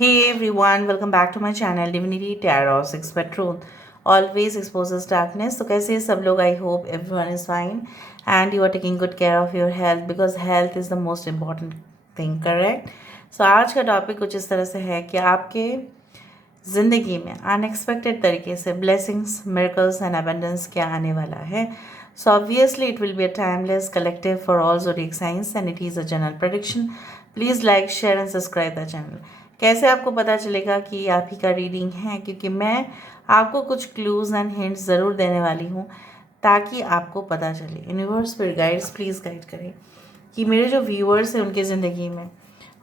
Hey everyone, welcome back to my channel Divinity Tarot 6 but Truth always exposes darkness. तो कैसे हैं सब लोग? I hope everyone is fine and you are taking good care of your health because health is the most important thing, correct? So आज का topic कुछ इस तरह से है कि आपके ज़िंदगी में अनएक्सपेक्टेड तरीके से ब्लेसिंग्स, मिरेकल्स एंड अबंडेंस क्या आने वाला है. So obviously it will be a timeless collective for all zodiac signs and it is a general prediction. Please like, share and subscribe the channel. कैसे आपको पता चलेगा कि आप ही का रीडिंग है? क्योंकि मैं आपको कुछ क्लूज़ एंड हिंट्स ज़रूर देने वाली हूँ ताकि आपको पता चले. यूनिवर्स फिर गाइड्स प्लीज़ गाइड करें कि मेरे जो व्यूअर्स हैं उनकी ज़िंदगी में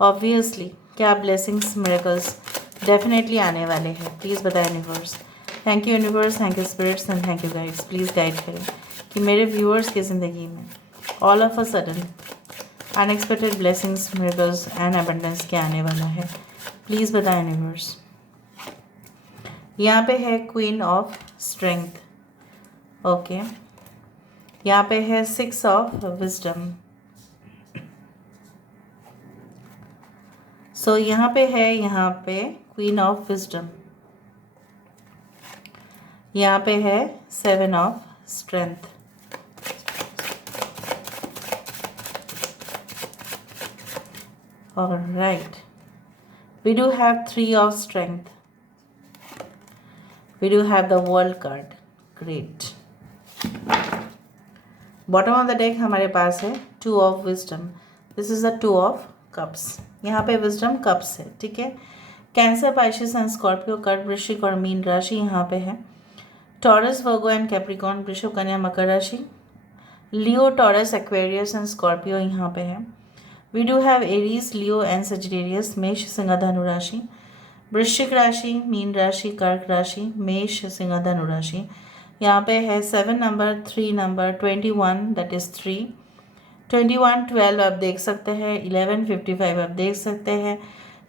ऑब्वियसली क्या ब्लेसिंग्स, मिरेकल्स डेफिनेटली आने वाले हैं. प्लीज़ बताएं universe. Thank you universe, thank you spirits and thank you guides. Please guide करें कि मेरे व्यूअर्स की ज़िंदगी में all of a sudden unexpected blessings, miracles and abundance क्या आने वाला है. प्लीज़ बताएं यूनिवर्स. यहाँ पे है क्वीन ऑफ स्ट्रेंथ. ओके, यहाँ पे है 6 ऑफ विजडम. सो यहाँ पे है क्वीन ऑफ विजडम. यहाँ पे है 7 of strength. All right. We do have 3 of strength. We do have the world card. Great. Bottom of the deck हमारे पास है 2 of wisdom. This is the 2 of cups. यहाँ पे wisdom cups है, ठीक है. कैंसर, पाइशिस एंड स्कॉर्पियो, कर्क, वृश्चिक और मीन राशि यहाँ पे है. टॉरस, वर्गो एंड कैप्रिकॉर्न, वृषभ, कन्या, मकर राशि. Leo, Taurus, Aquarius and Scorpio यहाँ पे है. We do have Aries, Leo and Sagittarius, मेष, सिंह, धनु राशि. वृश्चिक राशि, मीन राशि, कर्क राशि, मेष, सिंह, धनु राशि. यहाँ पे है 7 नंबर, 3 नंबर, 21 दैट इज़ 3, 21, 12 आप देख सकते हैं, 11, 55 आप देख सकते हैं,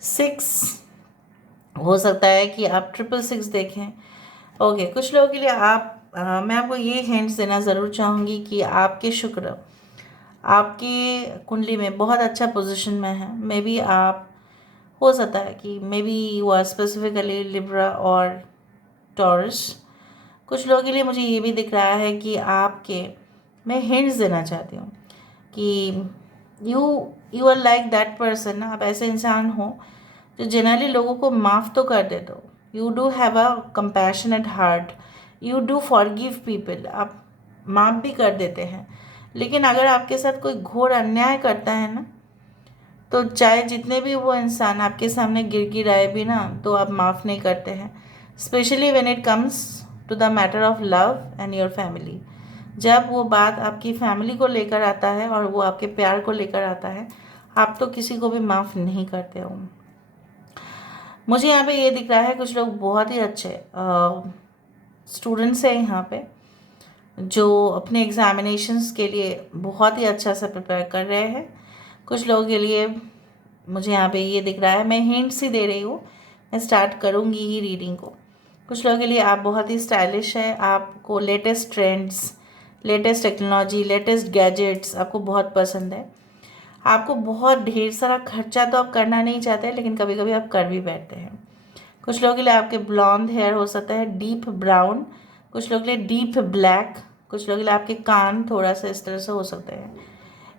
6 हो सकता है कि आप 666 देखें. ओके, कुछ लोगों के लिए मैं आपको ये हिंट्स देना ज़रूर चाहूँगी कि आपके शुक्र आपकी कुंडली में बहुत अच्छा पोजीशन में है. मे बी आप हो सकता है कि maybe you are specifically Libra और टॉरस. कुछ लोगों के लिए मुझे ये भी दिख रहा है कि मैं हिंट्स देना चाहती हूँ कि you are like that person. आप ऐसे इंसान हो जो जनरली लोगों को माफ़ तो कर देते हो. You do have a compassionate heart. You do forgive people. आप माफ़ भी कर देते हैं. लेकिन अगर आपके साथ कोई घोर अन्याय करता है ना, तो चाहे जितने भी वो इंसान आपके सामने गिर गिराए भी ना, तो आप माफ़ नहीं करते हैं. Specially when it comes to the matter of love and your family. जब वो बात आपकी फैमिली को लेकर आता है और वो आपके प्यार को लेकर आता है, आप तो किसी को भी माफ़ नहीं करते हो. मुझे यहाँ पे ये दिख रहा है कुछ लोग बहुत ही अच्छे स्टूडेंट्स हैं यहाँ पे जो अपने एग्ज़ामिनेशंस के लिए बहुत ही अच्छा सा प्रिपेयर कर रहे हैं. कुछ लोगों के लिए मुझे यहाँ पे ये दिख रहा है, मैं हिंट्स ही दे रही हूँ, मैं स्टार्ट करूँगी ही रीडिंग को. कुछ लोगों के लिए आप बहुत ही स्टाइलिश है. आपको latest trends, latest technology, latest gadgets आपको बहुत पसंद है. आपको बहुत ढेर सारा खर्चा तो आप करना नहीं चाहते, लेकिन कभी कभी आप कर भी बैठते हैं. कुछ लोगों के लिए आपके ब्लॉन्ड हेयर हो सकता है डीप ब्राउन, कुछ लोगों के लिए डीप ब्लैक, कुछ लोगों के लिए आपके कान थोड़ा सा इस तरह से हो सकते हैं.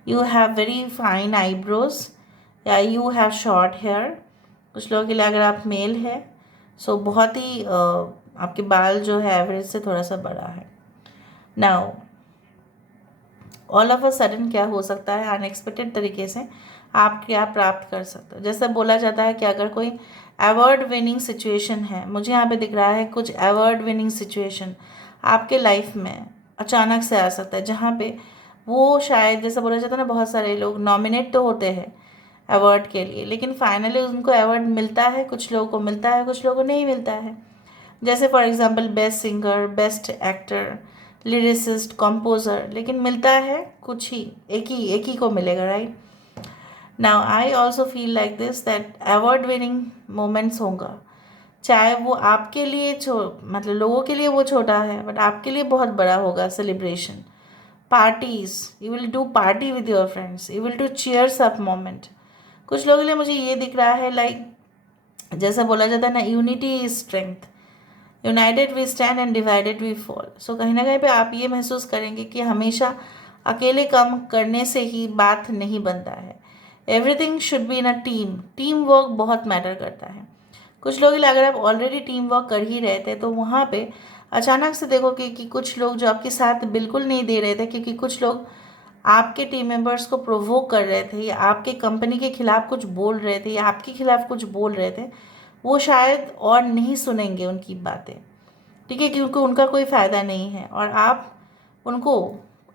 You have very fine eyebrows या यू हैव शॉर्ट हेयर. कुछ लोगों के लिए अगर आप मेल है सो बहुत ही आपके बाल जो है एवरेज से थोड़ा सा बड़ा है. Now all of a sudden क्या हो सकता है, अनएक्सपेक्टेड तरीके से आप क्या प्राप्त कर सकते हो. जैसे बोला जाता है कि अगर कोई अवार्ड विनिंग सिचुएशन है, मुझे यहाँ पे दिख रहा है कुछ अवार्ड विनिंग सिचुएशन आपके लाइफ में अचानक से आ सकता है, जहाँ पे वो शायद जैसे बोला जाता है ना, बहुत सारे लोग नॉमिनेट तो होते हैं अवार्ड के लिए, लेकिन फाइनली उनको अवार्ड मिलता है. कुछ लोगों को मिलता है, कुछ लोगों को नहीं मिलता है. जैसे for example best singer, best actor, lyricist, composer, लेकिन मिलता है कुछ ही, एक ही को मिलेगा, right. Now I also feel like this that award winning moments होगा, चाहे वो आपके लिए मतलब लोगों के लिए वो छोटा है, बट आपके लिए बहुत बड़ा होगा. Celebration, parties, you will do party with your friends, you will do cheers up moment. कुछ लोगों के लिए मुझे ये दिख रहा है लाइक जैसा बोला जाता है ना, unity is strength, united we stand and divided we fall. So कहीं ना कहीं पे आप ये महसूस करेंगे कि हमेशा अकेले काम करने से ही बात नहीं बनता है, everything should be in a team, team work बहुत मैटर करता है। कुछ लोग अगर आप ऑलरेडी टीम वर्क कर ही रहे थे तो वहाँ पे अचानक से देखोगे कि कुछ लोग जो आपके साथ बिल्कुल नहीं दे रहे थे, क्योंकि कुछ लोग आपके टीम मेंबर्स को प्रोवोक कर रहे थे या आपके कंपनी के खिलाफ कुछ बोल रहे थे या आपके खिलाफ कुछ बोल रहे थे, वो शायद और नहीं सुनेंगे उनकी बातें, ठीक है, क्योंकि उनका कोई फ़ायदा नहीं है। और आप उनको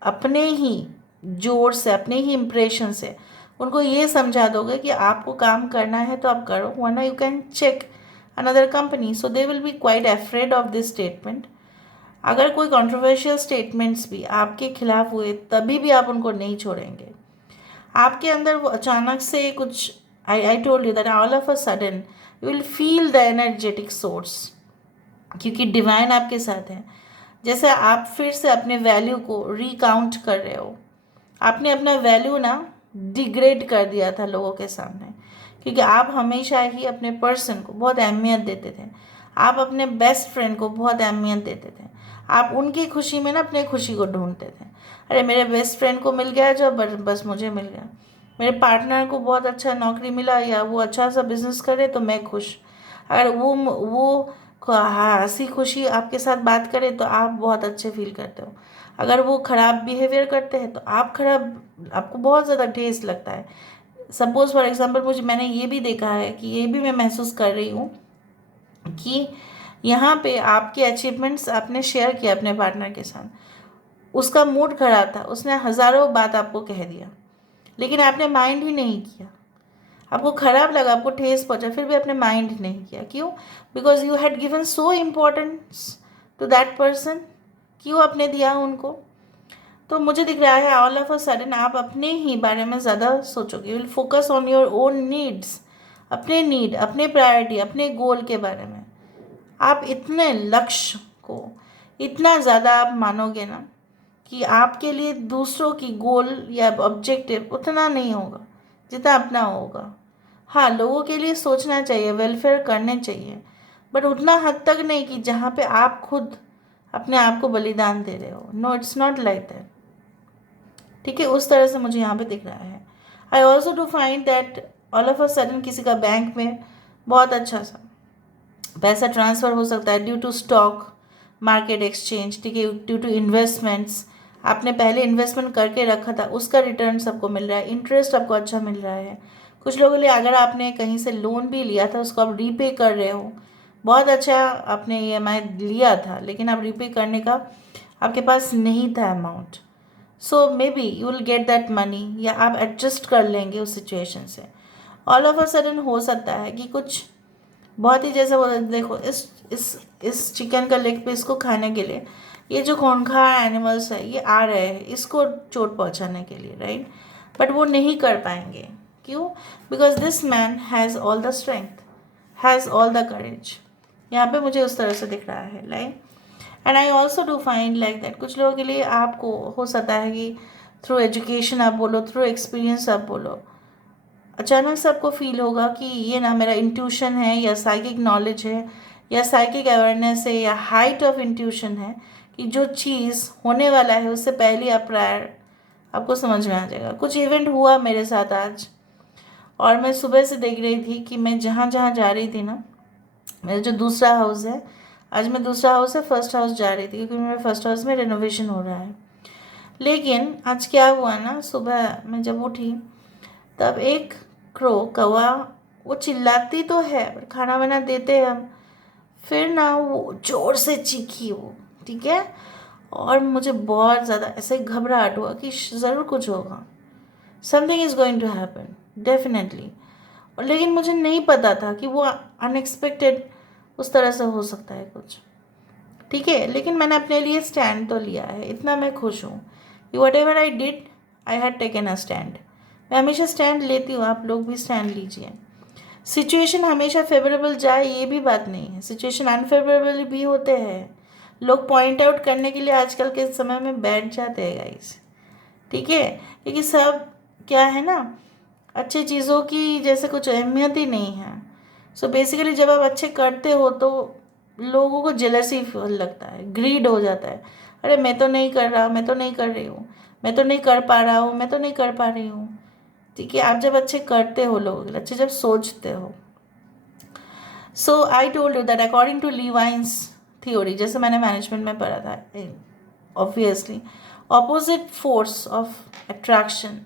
अपने ही जोर से, अपने ही इम्प्रेशन से उनको ये समझा दोगे कि आपको काम करना है तो आप करो, वरना you can check another company. So they will be quite afraid of this statement. अगर कोई कंट्रोवर्शियल स्टेटमेंट्स भी आपके खिलाफ हुए तभी भी आप उनको नहीं छोड़ेंगे। आपके अंदर वो अचानक से कुछ, आई told you that all of a sudden you will feel the energetic source, क्योंकि डिवाइन आपके साथ है। जैसे आप फिर से अपने वैल्यू को रिकाउंट कर रहे हो। आपने अपना वैल्यू ना डिग्रेड कर दिया था लोगों के सामने, क्योंकि आप हमेशा ही अपने पर्सन को बहुत अहमियत देते थे, आप अपने बेस्ट फ्रेंड को बहुत अहमियत देते थे, आप उनकी खुशी में ना अपने खुशी को ढूंढते थे। अरे मेरे बेस्ट फ्रेंड को मिल गया जो, बस मुझे मिल गया, मेरे पार्टनर को बहुत अच्छा नौकरी मिला या वो अच्छा सा बिजनेस करे तो मैं खुश। अगर वो हंसी खुशी आपके साथ बात करे तो आप बहुत अच्छे फील करते हो। अगर वो ख़राब बिहेवियर करते हैं तो आप खराब, आपको बहुत ज़्यादा ठेस लगता है। सपोज़ फॉर एग्जांपल मैंने ये भी देखा है कि ये भी मैं महसूस कर रही हूँ कि यहाँ पे आपके अचीवमेंट्स आपने शेयर किया अपने पार्टनर के साथ, उसका मूड खराब था, उसने हज़ारों बात आपको कह दिया, लेकिन आपने माइंड ही नहीं किया। आपको खराब लगा, आपको ठेस पहुंचा, फिर भी आपने माइंड नहीं किया। क्यों? Because you had given so importance to that person. क्यों आपने दिया उनको? तो मुझे दिख रहा है ऑल ऑफ अ सडन आप अपने ही बारे में ज़्यादा सोचोगे, you will focus on your own needs, अपने नीड, अपने प्रायोरिटी, अपने गोल के बारे में। आप इतने लक्ष्य को इतना ज़्यादा आप मानोगे ना कि आपके लिए दूसरों की गोल या ऑब्जेक्टिव उतना नहीं होगा जितना अपना होगा। हाँ, लोगों के लिए सोचना चाहिए, वेलफेयर करने चाहिए, बट उतना हद तक नहीं कि जहाँ पे आप खुद अपने आप को बलिदान दे रहे हो। No, it's not like that. ठीक है, उस तरह से मुझे यहाँ पे दिख रहा है। I also do find that all of a sudden किसी का बैंक में बहुत अच्छा सा पैसा ट्रांसफ़र हो सकता है due to stock market exchange, ठीक है, ड्यू टू इन्वेस्टमेंट्स। आपने पहले इन्वेस्टमेंट करके रखा था, उसका रिटर्न आपको मिल रहा है, इंटरेस्ट आपको अच्छा मिल रहा है। कुछ लोगों के लिए अगर आपने कहीं से लोन भी लिया था उसको आप रीपे कर रहे हो, बहुत अच्छा आपने EMI लिया था लेकिन आप रीपे करने का आपके पास नहीं था amount. So may be you will get that money, या आप एडजस्ट कर लेंगे उस सिचुएशन से। ऑल ऑफ अ सडन हो सकता है कि कुछ बहुत ही, जैसे वो देखो, इस चिकन का लेग पीस को खाने के लिए ये जो खूंखार एनिमल्स है ये आ रहे हैं इसको चोट पहुंचाने के लिए, राइट, बट वो नहीं कर पाएंगे। क्यों? Because this man has all the strength, has all the courage. यहाँ पे मुझे उस तरह से दिख रहा है, like. And I also do find like that कुछ लोगों के लिए आपको हो सकता है कि थ्रू एजुकेशन आप बोलो, थ्रू एक्सपीरियंस आप बोलो, अचानक से आपको फील होगा कि ये ना मेरा इंट्यूशन है या साइकिक नॉलेज है या साइकिक अवेयरनेस है या हाइट ऑफ इंट्यूशन है कि जो चीज़ होने वाला है उससे पहले आप प्रायर आपको समझ में आ जाएगा। कुछ इवेंट हुआ मेरे साथ आज, और मैं सुबह से देख रही थी कि मैं जहाँ जहाँ जा रही थी ना, मेरा जो दूसरा हाउस है, आज मैं दूसरा हाउस है फर्स्ट हाउस जा रही थी क्योंकि मेरे फर्स्ट हाउस में रेनोवेशन हो रहा है। लेकिन आज क्या हुआ ना, सुबह मैं जब उठी तब एक कौवा, वो चिल्लाती तो है पर खाना वाना देते हैं हम, फिर ना वो जोर से चीखी वो, ठीक है, और मुझे बहुत ज़्यादा ऐसे घबराहट हुआ कि ज़रूर कुछ होगा, something is going to happen definitely. और लेकिन मुझे नहीं पता था कि वो अनएक्सपेक्टेड उस तरह से हो सकता है कुछ, ठीक है, लेकिन मैंने अपने लिए स्टैंड तो लिया है, इतना मैं खुश हूँ कि what ever I did I had taken a stand. मैं हमेशा स्टैंड लेती हूँ, आप लोग भी स्टैंड लीजिए। सिचुएशन हमेशा फेवरेबल जाए ये भी बात नहीं है, सिचुएशन अनफेवरेबल भी होते हैं। लोग पॉइंट आउट करने के लिए आजकल के समय में बैठ जाते हैं गाइस, ठीक है, क्योंकि सब क्या है ना, अच्छी चीज़ों की जैसे कुछ अहमियत ही नहीं है। सो बेसिकली जब आप अच्छे करते हो तो लोगों को जेलसी लगता है, ग्रीड हो जाता है, अरे मैं तो नहीं कर रहा, मैं तो नहीं कर रही हूँ, मैं तो नहीं कर पा रहा हूँ, मैं तो नहीं कर पा रही हूँ। ठीक है, आप जब अच्छे करते हो, लोग अच्छे जब सोचते हो। So I told you that according to Lewin's theory, जैसे मैंने मैनेजमेंट में पढ़ा था, obviously opposite force of attraction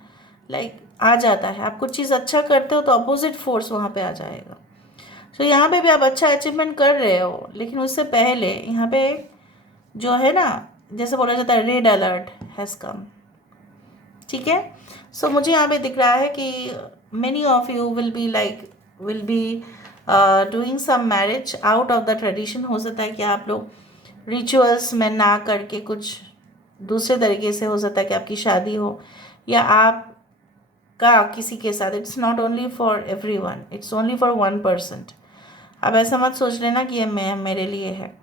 like आ जाता है। आप कुछ चीज़ अच्छा करते हो तो अपोजिट फोर्स वहाँ पे आ जाएगा। तो यहाँ पे भी आप अच्छा अचीवमेंट कर रहे हो, लेकिन उससे पहले यहाँ पे जो है ना, जैसे बोला जाता है रेड अलर्ट हैज़ कम। ठीक है, सो मुझे यहाँ पे दिख रहा है कि many of you will be doing some marriage out of the tradition. हो सकता है कि आप लोग रिचुअल्स में ना करके कुछ दूसरे तरीके से, हो सकता है कि आपकी शादी हो या आप का किसी के साथ। It's not only for every one, it's only for 1%। अब ऐसा मत सोच लेना कि ये मैं मेरे लिए है।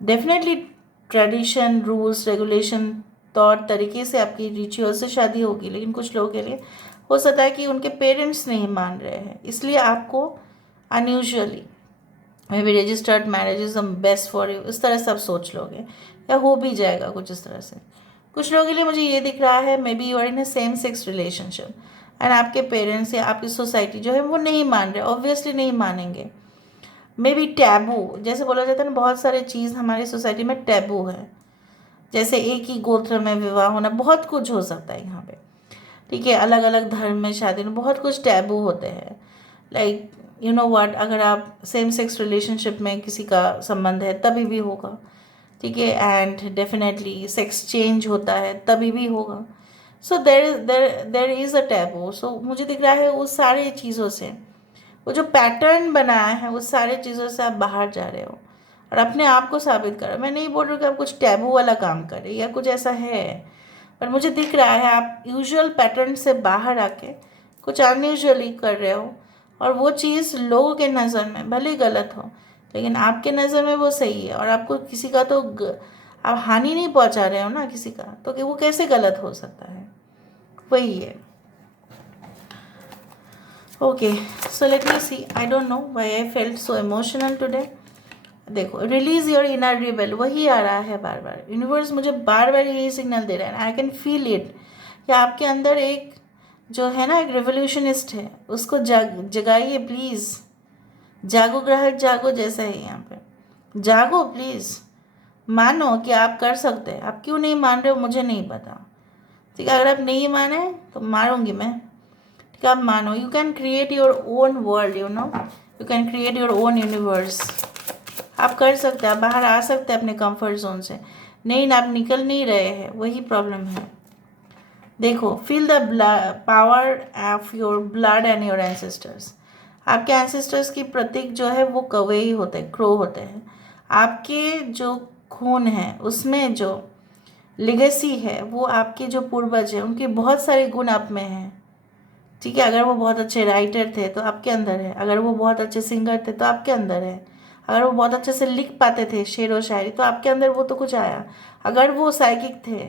डेफिनेटली ट्रेडिशन, रूल्स, रेगुलेशन, तौर तरीके से आपकी रिचुअल से शादी होगी, लेकिन कुछ लोगों के लिए हो सकता है कि उनके पेरेंट्स नहीं मान रहे हैं, इसलिए आपको unusually may be registered marriage is the best for you, इस तरह से आप सोच लोगे, या हो भी जाएगा कुछ इस तरह से। कुछ लोगों के लिए मुझे ये दिख रहा है, maybe you are in a same sex relationship and आपके पेरेंट्स या आपकी सोसाइटी जो है वो नहीं मान रहे, ऑब्वियसली नहीं मानेंगे। मे बी टैबू, जैसे बोला जाता है ना, बहुत सारे चीज़ हमारी सोसाइटी में टैबू है, जैसे एक ही गोत्र में विवाह होना, बहुत कुछ हो सकता है यहाँ पे। ठीक है, अलग अलग धर्म में शादी में बहुत कुछ टैबू होते हैं। लाइक यू नो व्हाट, अगर आप सेम सेक्स रिलेशनशिप में किसी का संबंध है तभी भी होगा। ठीक है, एंड डेफिनेटली सेक्स चेंज होता है तभी भी होगा। सो देर इज़ अ टैबू। सो मुझे दिख रहा है उस सारी चीज़ों से, वो जो पैटर्न बनाया है उस सारी चीज़ों से आप बाहर जा रहे हो और अपने आप को साबित कर रहे हो। मैं नहीं बोल रही हूँ कि आप कुछ टैबू वाला काम करें या कुछ ऐसा है, पर मुझे दिख रहा है आप यूजुअल पैटर्न से बाहर आके कुछ अनयूजुअली कर रहे हो, और वो चीज़ लोगों के नज़र में भले ही गलत हो, लेकिन आपके नज़र में वो सही है, और आपको किसी का तो आप हानि नहीं पहुंचा रहे हो ना किसी का, तो कि वो कैसे गलत हो सकता है, वही है। Okay, so let me see, I don't know why I felt so emotional today. देखो, रिलीज योर इनर रिबेल, वही आ रहा है बार बार। यूनिवर्स मुझे बार बार यही सिग्नल दे रहा है, आई कैन फील इट, कि आपके अंदर एक जो है ना, एक रिवोल्यूशनिस्ट है, उसको जगाइए प्लीज़। जागो ग्राहक जागो, जैसा है यहाँ पे, जागो प्लीज़, मानो कि आप कर सकते हैं। आप क्यों नहीं मान रहे हो मुझे नहीं पता, ठीक है, अगर आप नहीं माने तो मारूंगी मैं। ठीक है, आप मानो, you can create your own world, you know, you can create your own universe. आप कर सकते हैं, आप बाहर आ सकते हैं अपने कंफर्ट जोन से, नहीं ना, आप निकल नहीं रहे हैं, वही प्रॉब्लम है। देखो, feel the power of your blood and your ancestors. आपके एंसेस्टर्स की प्रतीक जो है वो कौवे ही होते हैं, क्रो होते हैं। आपके जो खून है उसमें जो लेगेसी है, वो आपके जो पूर्वज हैं उनके बहुत सारे गुण आप में हैं। ठीक है, अगर वो बहुत अच्छे राइटर थे तो आपके अंदर है, अगर वो बहुत अच्छे सिंगर थे तो आपके अंदर है, अगर वो बहुत अच्छे से लिख पाते थे शेर व शायरी तो आपके अंदर वो तो कुछ आया, अगर वो साइकिक थे,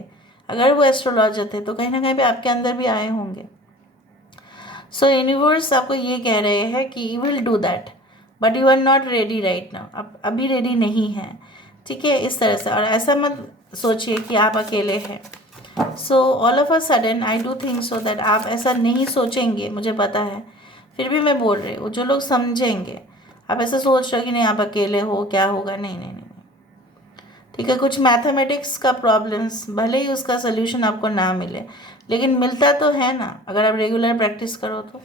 अगर वो एस्ट्रोलॉजर थे तो कहीं ना कहीं भी आपके अंदर भी आए होंगे। सो यूनिवर्स आपको ये कह रहे हैं कि you will do that, but you are not ready right now, आप अभी रेडी नहीं हैं। ठीक है, इस तरह से, और ऐसा मत सोचिए कि आप अकेले हैं। So all of a sudden I do think so that आप ऐसा नहीं सोचेंगे, मुझे पता है, फिर भी मैं बोल रही हूँ, जो लोग समझेंगे। आप ऐसा सोच रहे हो कि नहीं आप अकेले हो, क्या होगा, नहीं नहीं नहीं। ठीक है, कुछ मैथमेटिक्स का प्रॉब्लम्स, भले ही उसका सोल्यूशन आपको ना मिले, लेकिन मिलता तो है ना अगर आप रेगुलर प्रैक्टिस करो तो।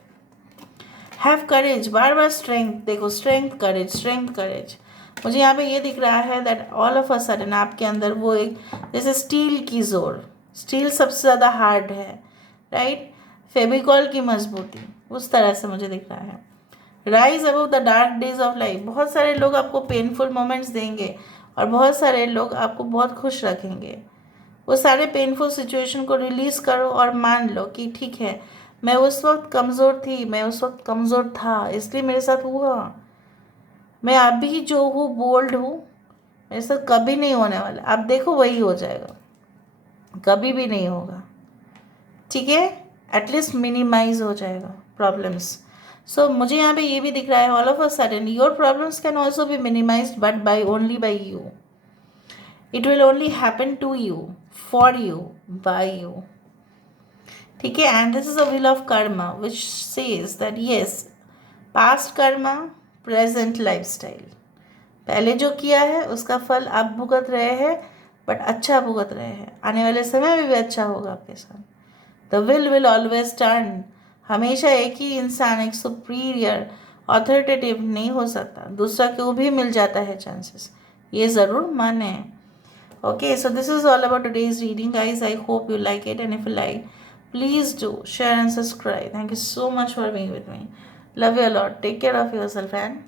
Have courage, bar bar strength, देखो स्ट्रेंथ करेज, स्ट्रेंथ करेज। मुझे यहाँ पे ये दिख रहा है that all of a sudden आपके अंदर वो एक, जैसे स्टील की जोर, स्टील सबसे ज़्यादा हार्ड है, राइट, फेविकॉल की मजबूती, उस तरह से मुझे दिख रहा है। Rise above the dark days of life, बहुत सारे लोग आपको पेनफुल मोमेंट्स देंगे और बहुत सारे लोग आपको बहुत खुश रखेंगे। वो सारे पेनफुल सिचुएशन को रिलीज़ करो और मान लो कि ठीक है, मैं उस वक्त कमज़ोर थी, मैं उस वक्त कमज़ोर था, इसलिए मेरे साथ हुआ। मैं अभी जो हूँ बोल्ड हूँ, मेरे साथ कभी नहीं होने वाला, आप देखो वही हो जाएगा, कभी भी नहीं होगा। ठीक है, एटलीस्ट मिनिमाइज हो जाएगा प्रॉब्लम्स। सो मुझे यहाँ पे ये भी दिख रहा है, all of a sudden your problems can also be minimised but by only by you. It will only happen to you, for you, by you. ठीक है. And this is a wheel of karma which says that yes, past karma, present lifestyle. पहले जो किया है उसका फल आप भुगत रहे हैं, बट अच्छा भुगत रहे हैं. आने वाले समय में भी अच्छा होगा आपके साथ. The will always turn. हमेशा एक ही इंसान एक सुपीरियर ऑथोरिटेटिव नहीं हो सकता, दूसरा को भी मिल जाता है चांसेस, ये ज़रूर माने. Okay, so this is all about today's reading, guys. I hope you like it, and if you like, please do share and subscribe. Thank you so much for being with me. Love you a lot. Take care of yourself and